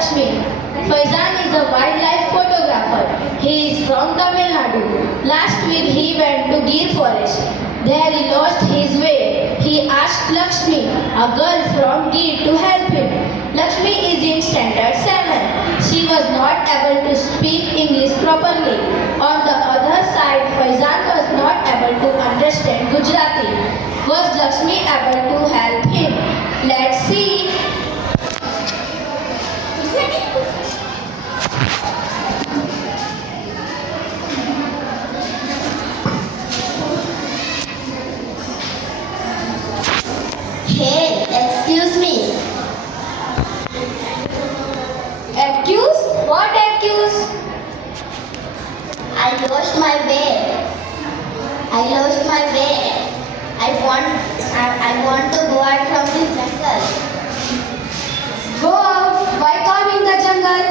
Lakshmi. Faizan is a wildlife photographer. He is from Tamil Nadu. Last week he went to Gir forest. There he lost his way. He asked Lakshmi, a girl from Gir, to help him. Lakshmi is in standard 7. She was not able to speak English properly. On the other side, Faizan was not able to understand Gujarati. Was Lakshmi able to help him? Let's see. Hey, excuse me. Accuse? What accuse? I lost my way. I lost my way. I want to go out from this jungle. Go out. Why come in the jungle?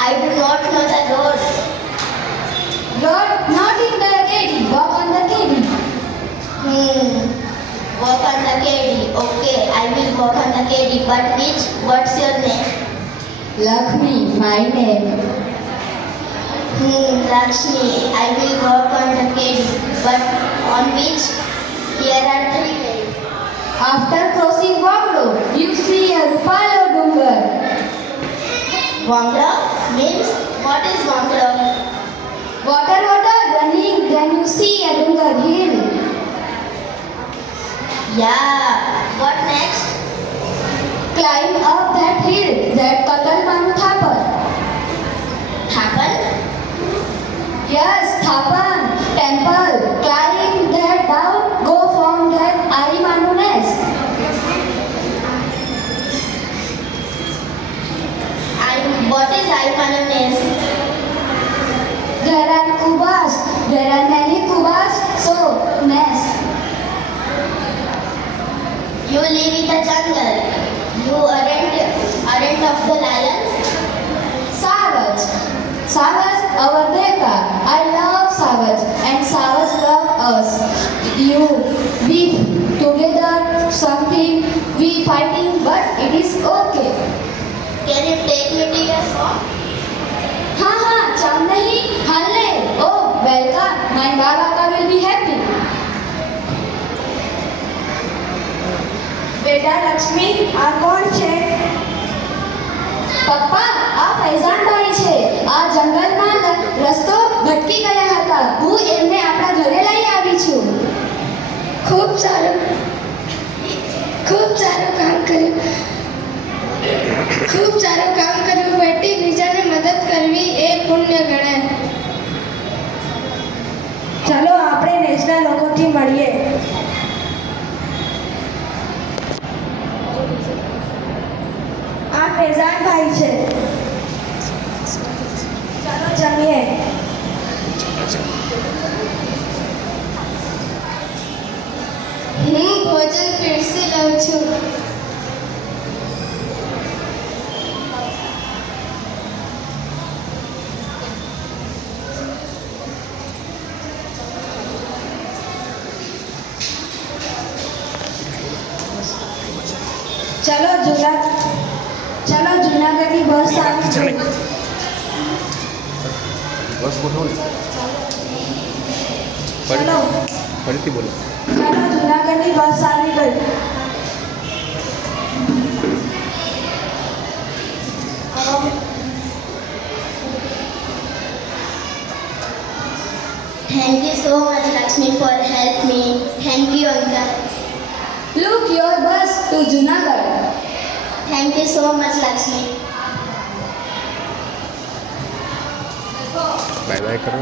I do not know the road. Road not in the KD. Walk on the KD. Walk on the KD. Okay, I will walk on the KD. But what's your name? Lakshmi, my name. Lakshmi, I will walk on the KD. But on which? Here are 3 ways. After crossing Wangro, you see a Rupalo Dungar. Wangla means what is Wangla? Water running, then you see a Dungar hill. Yeah. What next? Climb up that hill, that Katal Manu Thapan. Thapan? Yes, Thapan, temple. Climb that down, go from that Ari Manu nest. What is Ipanunes? There are kubas. There are many kubas, so nest. You live in the jungle. You aren't of the lions? Savage. Savage, our Deva. I love Savage and Savage love us. We together something, we fighting, but it is okay. Can you take me to your home? हाँ चम नहीं हल्ले. Oh, welcome. My Baba will be happy. બેટા લક્ષ્મી આ કોણ છે? પપ્પા આ ફૈઝાનભાઈ છે. આ જંગલમાં રસ્તો ભટકી ગયા હતા. હું એમને આપણા ઘરે લઈ આવી છું. ખૂબ સારું કામ કર્યું. ખૂબ સારું કામ કર્યું બેટી. બીજાને મદદ કરવી એ પુણ્ય ગણાય. ચાલો આપણે નેસના લોકોથી મળીએ. આ ફૈઝાનભાઈ છે. ચાલો જમીએ. હું ભોજન પીરસી લઉં છું. ચલો જુનાગઢની બસ આવી છે. બસ બોલો ને ચલો ફરીથી બોલો. ચલો જુનાગઢની બસ આવી ગઈ. Thank you so much, Lakshmi, for help me. Thank you, uncle. Look your bus to Junagadh. Thank you so much, Lakshmi. Bye bye કરો.